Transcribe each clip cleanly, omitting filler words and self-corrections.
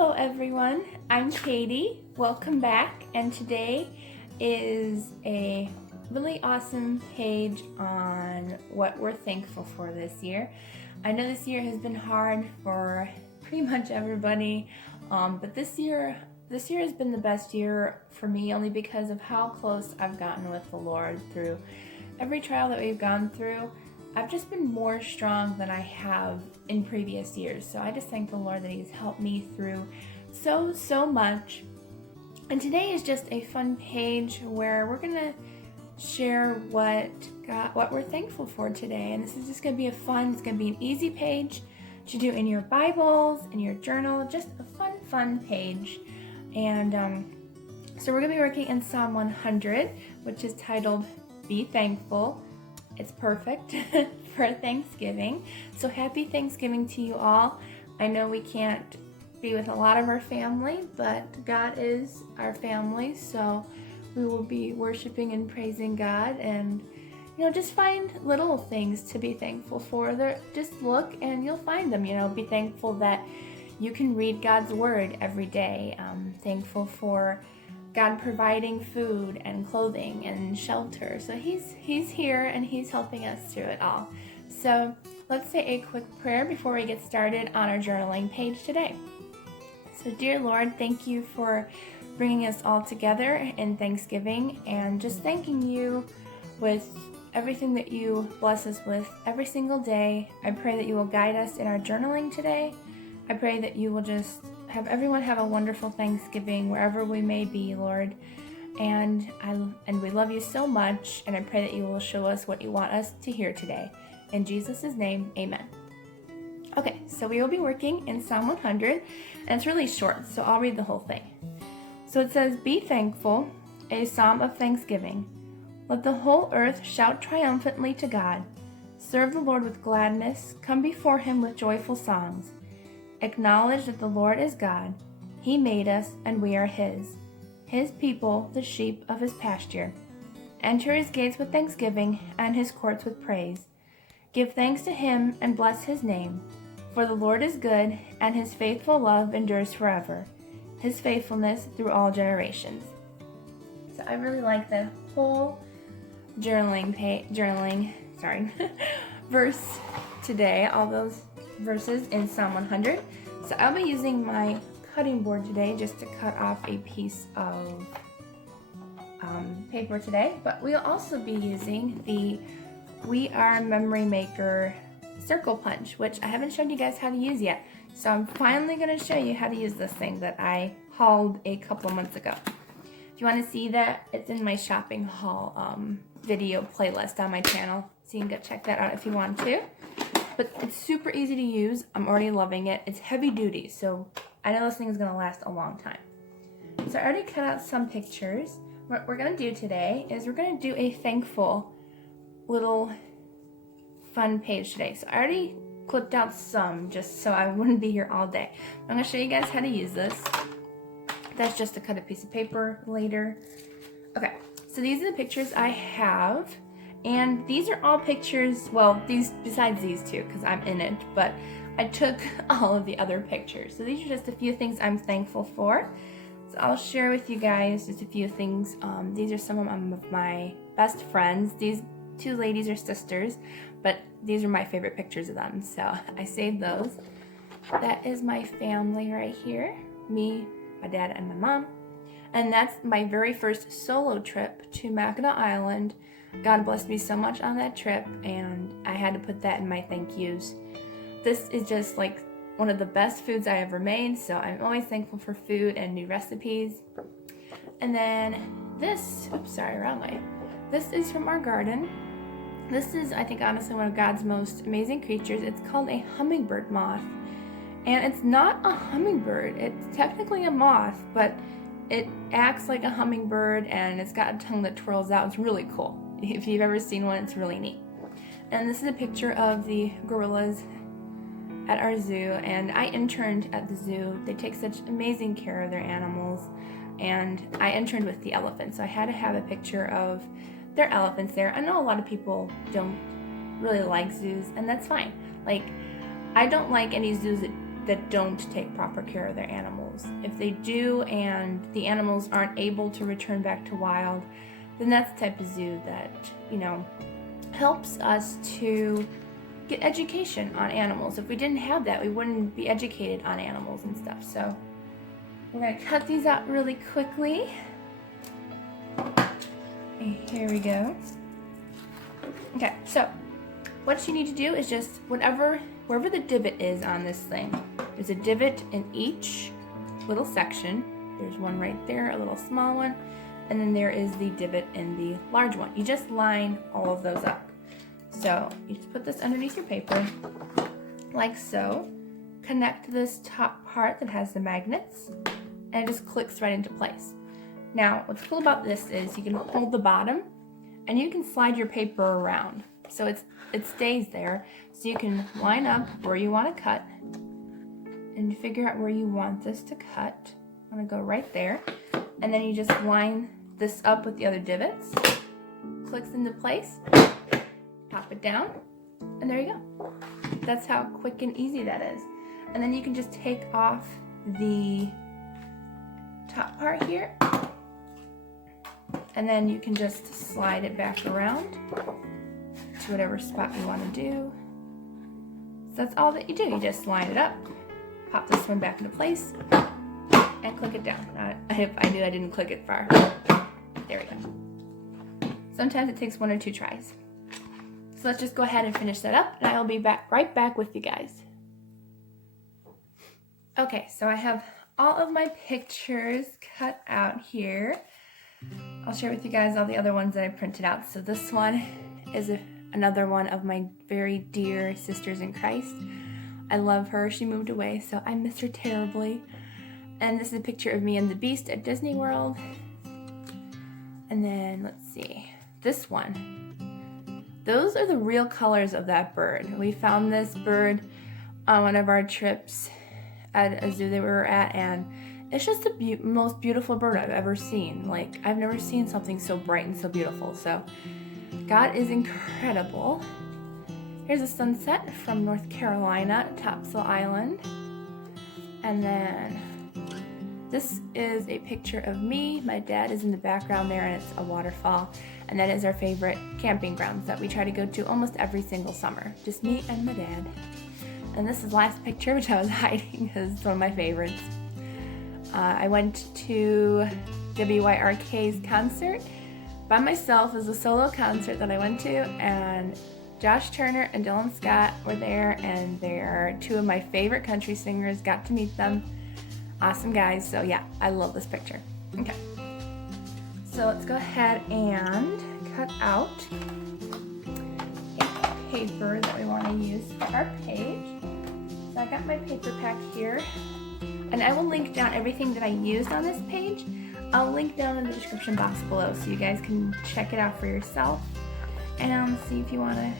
Hello everyone, I'm Katie. Welcome back, and today is a really awesome page on what we're thankful for this year. I know this year has been hard for pretty much everybody, but this year has been the best year for me only because of how close I've gotten with the Lord through every trial that we've gone through. I've just been more strong than I have in previous years. So I just thank the Lord that He's helped me through so much. And today is just a fun page where we're gonna share what we're thankful for today. And this is just gonna be it's gonna be an easy page to do in your Bibles, in your journal, just a fun page. And so we're gonna be working in Psalm 100, which is titled Be Thankful. It's perfect for Thanksgiving. So happy Thanksgiving to you all. I know we can't be with a lot of our family, but God is our family. So we will be worshiping and praising God, and just find little things to be thankful for. Just look and you'll find them. Be thankful that you can read God's word every day. Thankful for God providing food and clothing and shelter. So He's here and He's helping us through it all. So let's say a quick prayer before we get started on our journaling page today. So dear Lord, thank you for bringing us all together in Thanksgiving, and just thanking you with everything that you bless us with every single day. I pray that you will guide us in our journaling today. I pray that you will just have everyone have a wonderful Thanksgiving wherever we may be, Lord. And we love you so much, and I pray that you will show us what you want us to hear today. In Jesus' name, amen. Okay, so we will be working in Psalm 100, and it's really short, so I'll read the whole thing. So it says, Be thankful, a psalm of thanksgiving. Let the whole earth shout triumphantly to God. Serve the Lord with gladness, come before Him with joyful songs. Acknowledge that the Lord is God. He made us, and we are His people, the sheep of His pasture. Enter His gates with thanksgiving, and His courts with praise. Give thanks to Him, and bless His name. For the Lord is good, and His faithful love endures forever. His faithfulness through all generations. So I really like the whole verse today, all those verses in Psalm 100. So I'll be using my cutting board today just to cut off a piece of paper today, but we'll also be using the We Are Memory Maker circle punch, which I haven't shown you guys how to use yet. So I'm finally going to show you how to use this thing that I hauled a couple months ago. If you want to see that, it's in my shopping haul video playlist on my channel, so you can go check that out if you want to. But it's super easy to use. I'm already loving it. It's heavy duty, so I know this thing is going to last a long time. So I already cut out some pictures. What we're going to do today is we're going to do a thankful little fun page today. So I already clipped out some just so I wouldn't be here all day. I'm going to show you guys how to use this. That's just to cut a piece of paper later. Okay, so these are the pictures I have. And these are all pictures, well, these besides these two, because I'm in it, but I took all of the other pictures. So these are just a few things I'm thankful for. So I'll share with you guys just a few things. These are some of my best friends. These two ladies are sisters, but these are my favorite pictures of them, so I saved those. That is my family right here, me, my dad, and my mom. And that's my very first solo trip to Mackinac Island. God blessed me so much on that trip, and I had to put that in my thank yous. This is just like one of the best foods I ever made, so I'm always thankful for food and new recipes. And then this, wrong way. This is from our garden. This is, I think, honestly one of God's most amazing creatures. It's called a hummingbird moth. And it's not a hummingbird. It's technically a moth, but it acts like a hummingbird, and it's got a tongue that twirls out. It's really cool. If you've ever seen one, it's really neat. And this is a picture of the gorillas at our zoo, and I interned at the zoo. They take such amazing care of their animals, and I interned with the elephants, so I had to have a picture of their elephants there. I know a lot of people don't really like zoos, and that's fine. Like, I don't like any zoos that don't take proper care of their animals. If they do and the animals aren't able to return back to wild, then that's the type of zoo that, you know, helps us to get education on animals. If we didn't have that, we wouldn't be educated on animals and stuff. So we're gonna cut these out really quickly. And here we go. Okay, so what you need to do is just wherever the divot is on this thing, there's a divot in each little section. There's one right there, a little small one, and then there is the divot in the large one. You just line all of those up. So you just put this underneath your paper, like so. Connect this top part that has the magnets, and it just clicks right into place. Now, what's cool about this is you can hold the bottom, and you can slide your paper around. So it stays there, so you can line up where you want to cut, and figure out where you want this to cut. I'm gonna go right there, and then you just line this up with the other divots, clicks into place, pop it down, and there you go. That's how quick and easy that is. And then you can just take off the top part here, and then you can just slide it back around to whatever spot you want to do. So that's all that you do. You just line it up, pop this one back into place, and click it down. If I knew I didn't click it far. There we go. Sometimes it takes 1 or 2 tries. So let's just go ahead and finish that up, and I will be right back with you guys. Okay, so I have all of my pictures cut out here. I'll share with you guys all the other ones that I printed out. So this one is another one of my very dear sisters in Christ. I love her. She moved away, so I miss her terribly. And this is a picture of me and the Beast at Disney World. And then, let's see, this one. Those are the real colors of that bird. We found this bird on one of our trips at a zoo that we were at, and it's just the most beautiful bird I've ever seen. Like, I've never seen something so bright and so beautiful. So, God is incredible. Here's a sunset from North Carolina, Topsail Island. And then this is a picture of me. My dad is in the background there, and it's a waterfall. And that is our favorite camping grounds that we try to go to almost every single summer. Just me and my dad. And this is the last picture, which I was hiding because it's one of my favorites. I went to WYRK's concert by myself. It was a solo concert that I went to, and Josh Turner and Dylan Scott were there, and they are 2 of my favorite country singers. Got to meet them. Awesome guys. So yeah, I love this picture. Okay. So let's go ahead and cut out a paper that we want to use for our page. So I got my paper pack here, and I will link down everything that I used on this page. I'll link down in the description box below so you guys can check it out for yourself and see if you want to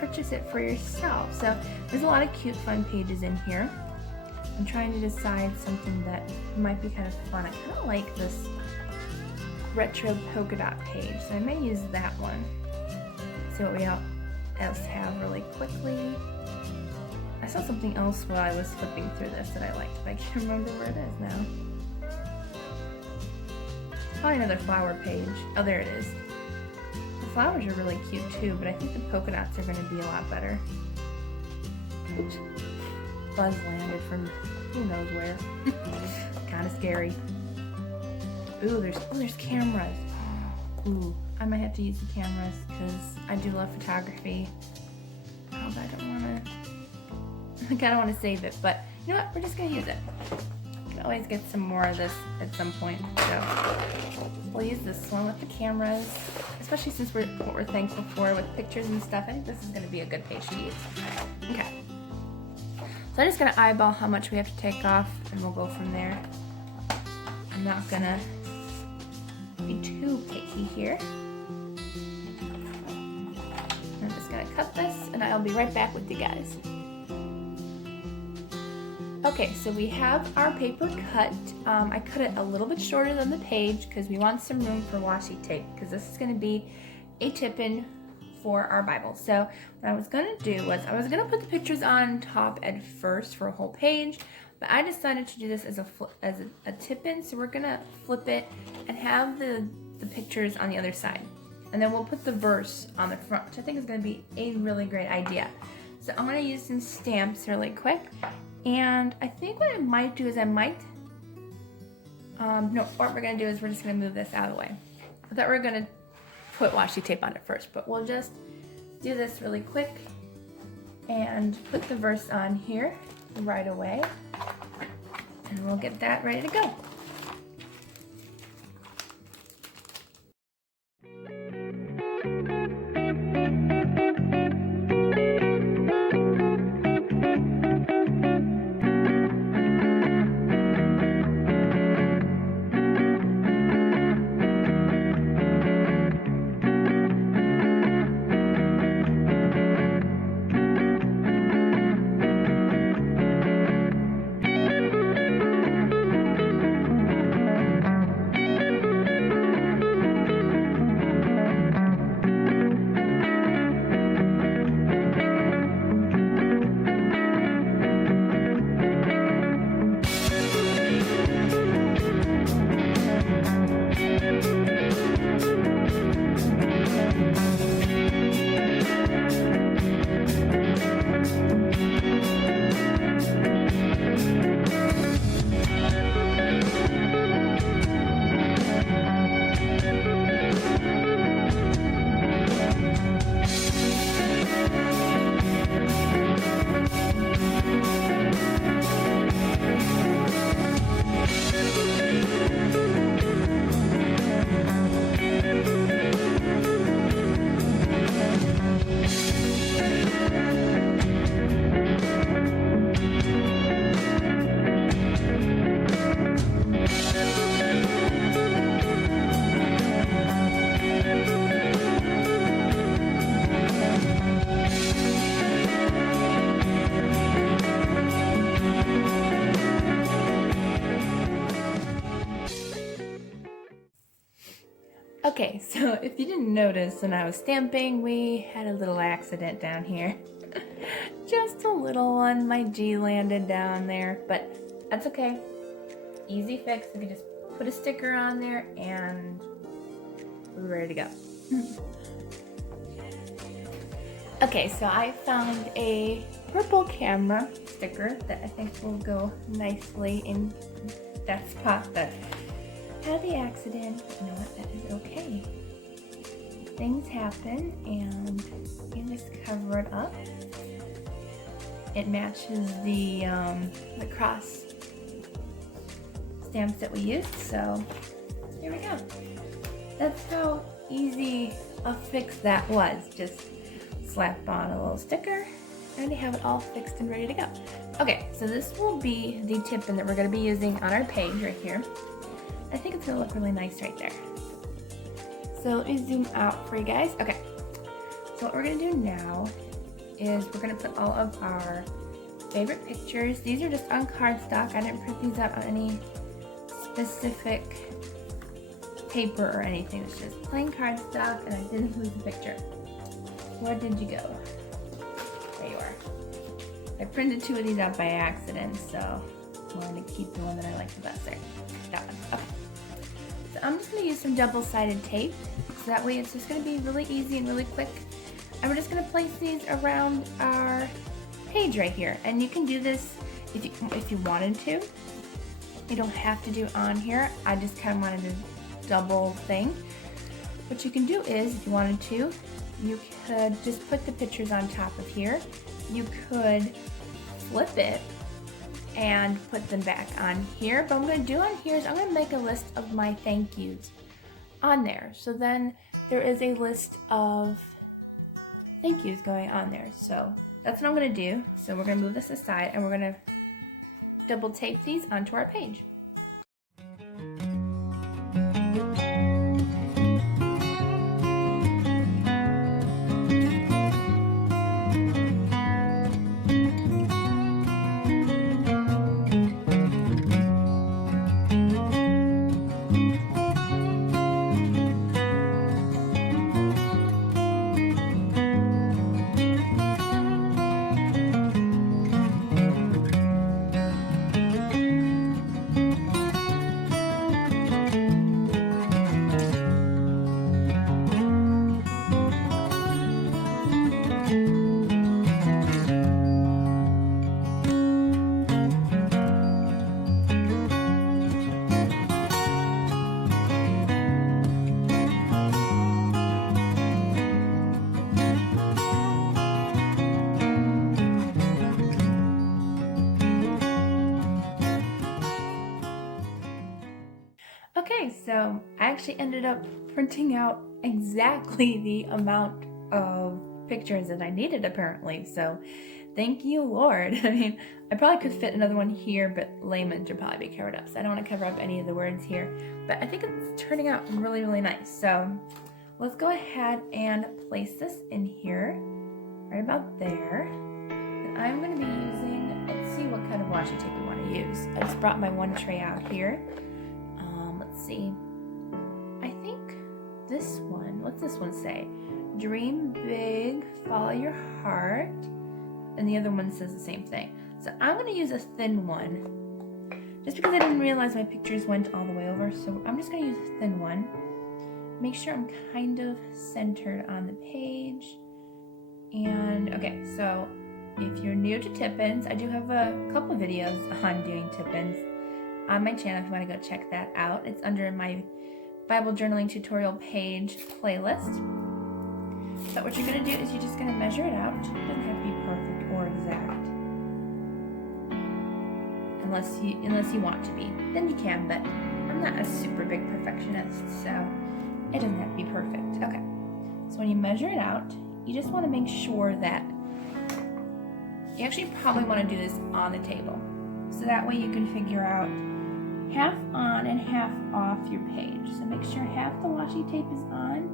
purchase it for yourself. So there's a lot of cute fun pages in here. I'm trying to decide something that might be kind of fun. I kind of like this retro polka dot page, so I may use that one. See what we else have really quickly. I saw something else while I was flipping through this that I liked, but I can't remember where it is now. Probably another flower page. Oh, there it is. The flowers are really cute too, but I think the polka dots are going to be a lot better. Oops. Buzz landed from who knows where. Kind of scary. Ooh, there's cameras. Ooh, I might have to use the cameras because I do love photography. Oh, but I don't want to. I kind of want to save it, but you know what? We're just going to use it. We can always get some more of this at some point. So we'll use this one with the cameras, especially since what we're thankful for with pictures and stuff. I think this is going to be a good page to use. Okay. So I'm just going to eyeball how much we have to take off, and we'll go from there. I'm not going to be too picky here. I'm just going to cut this, and I'll be right back with you guys. Okay, so we have our paper cut. I cut it a little bit shorter than the page because we want some room for washi tape, because this is going to be a tip-in for our Bible. So what I was gonna do was I was gonna put the pictures on top at first for a whole page, but I decided to do this as a tip-in. So we're gonna flip it and have the pictures on the other side. And then we'll put the verse on the front, which I think is gonna be a really great idea. So I'm gonna use some stamps really quick. And I think what I might do is what we're gonna do is we're just gonna move this out of the way. I thought we were gonna put washi tape on it first, but we'll just do this really quick and put the verse on here right away. And we'll get that ready to go. Okay, so if you didn't notice when I was stamping, we had a little accident down here. Just a little one. My G landed down there, but that's okay. Easy fix. You can just put a sticker on there and we're ready to go. Okay, so I found a purple camera sticker that I think will go nicely in that spot that had the accident. You know what? That is okay. Things happen, and you just cover it up. It matches the cross stamps that we used, so here we go. That's how easy a fix that was. Just slap on a little sticker and you have it all fixed and ready to go. Okay, so this will be the tip-in that we're going to be using on our page right here. I think it's going to look really nice right there. So let me zoom out for you guys. Okay, so what we're going to do now is we're going to put all of our favorite pictures. These are just on cardstock. I didn't print these out on any specific paper or anything. It's just plain cardstock, and I didn't lose the picture. Where did you go? There you are. I printed 2 of these out by accident, so I wanted to keep the one that I like the best there. That one. Okay. So I'm just going to use some double-sided tape, so that way it's just going to be really easy and really quick. And we're just going to place these around our page right here. And you can do this if you wanted to. You don't have to do it on here. I just kind of wanted a double thing. What you can do is, if you wanted to, you could just put the pictures on top of here. You could flip it and put them back on here. But what I'm going to do on here is I'm going to make a list of my thank yous on there. So then there is a list of thank yous going on there. So that's what I'm going to do. So we're going to move this aside and we're going to double tape these onto our page. Okay, so I actually ended up printing out exactly the amount of pictures that I needed apparently, so thank you, Lord. I mean, I probably could fit another one here, but layman's would probably be covered up, so I don't want to cover up any of the words here, but I think it's turning out really, really nice. So let's go ahead and place this in here, right about there, and I'm going to be using, let's see what kind of washi tape we want to use. I just brought my one tray out here. Let's see, I think this one, what's this one say? Dream big, follow your heart. And the other one says the same thing. So I'm going to use a thin one, just because I didn't realize my pictures went all the way over. So I'm just going to use a thin one. Make sure I'm kind of centered on the page. And okay, so if you're new to tip-ins, I do have a couple videos on doing tip-ins on my channel if you want to go check that out. It's under my Bible journaling tutorial page playlist. But what you're going to do is you're just going to measure it out. It doesn't have to be perfect or exact. Unless you want to be. Then you can, but I'm not a super big perfectionist, so it doesn't have to be perfect. Okay. So when you measure it out, you just want to make sure that you actually probably want to do this on the table. So that way you can figure out half on and half off your page. So make sure half the washi tape is on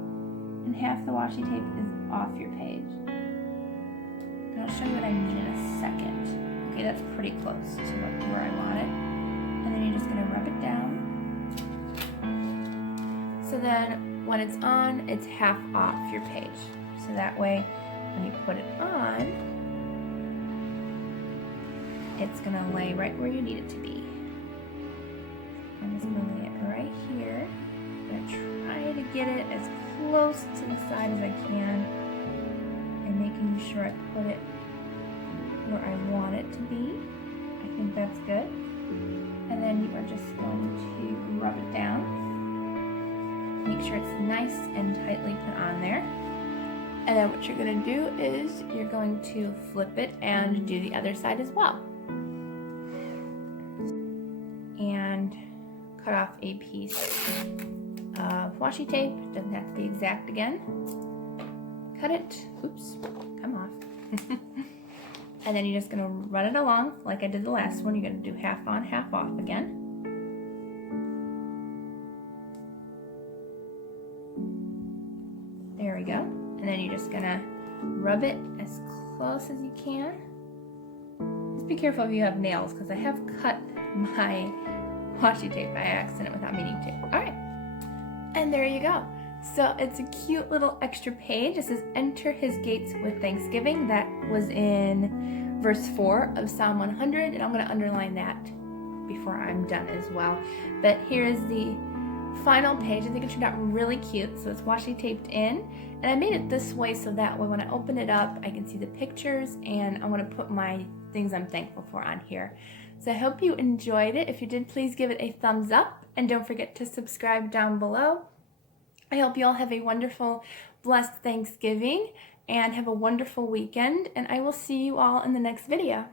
and half the washi tape is off your page. And I'll show you what I mean in a second. Okay, that's pretty close to where I want it. And then you're just going to rub it down. So then when it's on, it's half off your page. So that way when you put it on, it's going to lay right where you need it to be. I'm just going to lay it right here. I'm going to try to get it as close to the side as I can, and making sure I put it where I want it to be. I think that's good. And then you are just going to rub it down. Make sure it's nice and tightly put on there. And then what you're going to do is you're going to flip it and do the other side as well. And cut off a piece of washi tape. Doesn't have to be exact again. Cut it. Oops, come off. And then you're just going to run it along like I did the last one. You're going to do half on, half off again. There we go. And then you're just going to rub it as close as you can. Just be careful if you have nails, because I have cut my washi tape by accident without meaning to. Alright, and there you go. So it's a cute little extra page. It says, enter his gates with thanksgiving. That was in verse 4 of Psalm 100, and I'm going to underline that before I'm done as well. But here is the final page. I think it turned out really cute. So it's washi taped in, and I made it this way so that way when I open it up I can see the pictures, and I'm going to put my things I'm thankful for on here. So I hope you enjoyed it. If you did, please give it a thumbs up, and don't forget to subscribe down below. I hope you all have a wonderful, blessed Thanksgiving and have a wonderful weekend, and I will see you all in the next video.